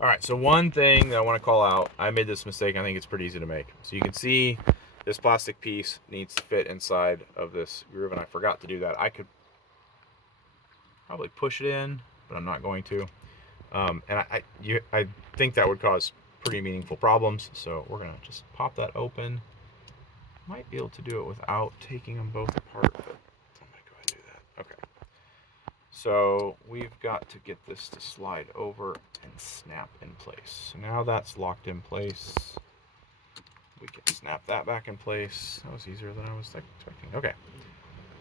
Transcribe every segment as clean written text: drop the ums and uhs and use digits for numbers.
All right, so one thing that I want to call out, I made this mistake. I think it's pretty easy to make. So you can see this plastic piece needs to fit inside of this groove, and I forgot to do that. I could probably push it in, but I'm not going to. I think that would cause pretty meaningful problems. So we're gonna just pop that open. Might be able to do it without taking them both apart, but I'm gonna go ahead and do that. Okay. So we've got to get this to slide over and snap in place. So now that's locked in place. We can snap that back in place. That was easier than I was expecting. Okay.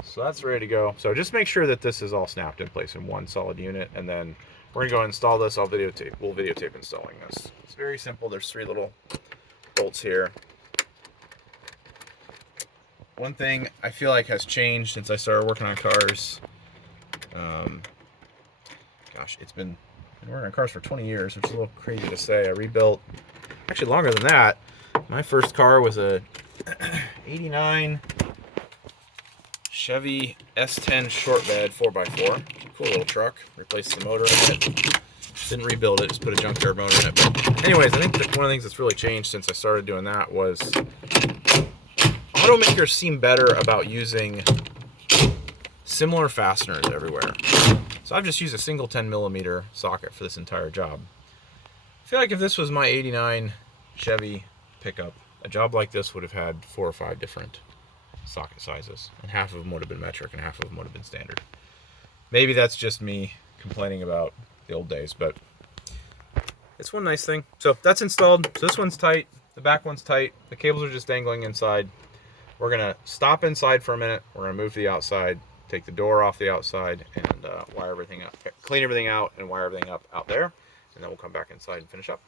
So that's ready to go. So just make sure that this is all snapped in place in one solid unit, and then we're gonna go install this. We'll videotape installing this. It's very simple. There's 3 little bolts here. One thing I feel like has changed since I started working on cars. Gosh, it's been working on cars for 20 years, which is a little crazy to say. I rebuilt, actually longer than that. My first car was a 89 Chevy S10 short bed 4x4. Cool little truck. Replaced the motor in it. Didn't rebuild it, just put a junkyard motor in it. But anyways, I think that one of the things that's really changed since I started doing that was automakers seem better about using similar fasteners everywhere. So I've just used a single 10mm socket for this entire job. I feel like if this was my 89 Chevy pickup, a job like this would have had 4 or 5 different socket sizes, and half of them would have been metric and half of them would have been standard. Maybe that's just me complaining about the old days, but it's one nice thing. So that's installed. So this one's tight, the back one's tight, the cables are just dangling inside. We're gonna stop inside for a minute. We're gonna move to the outside, take the door off the outside, and wire everything up, clean everything out, and wire everything up out there, and then we'll come back inside and finish up.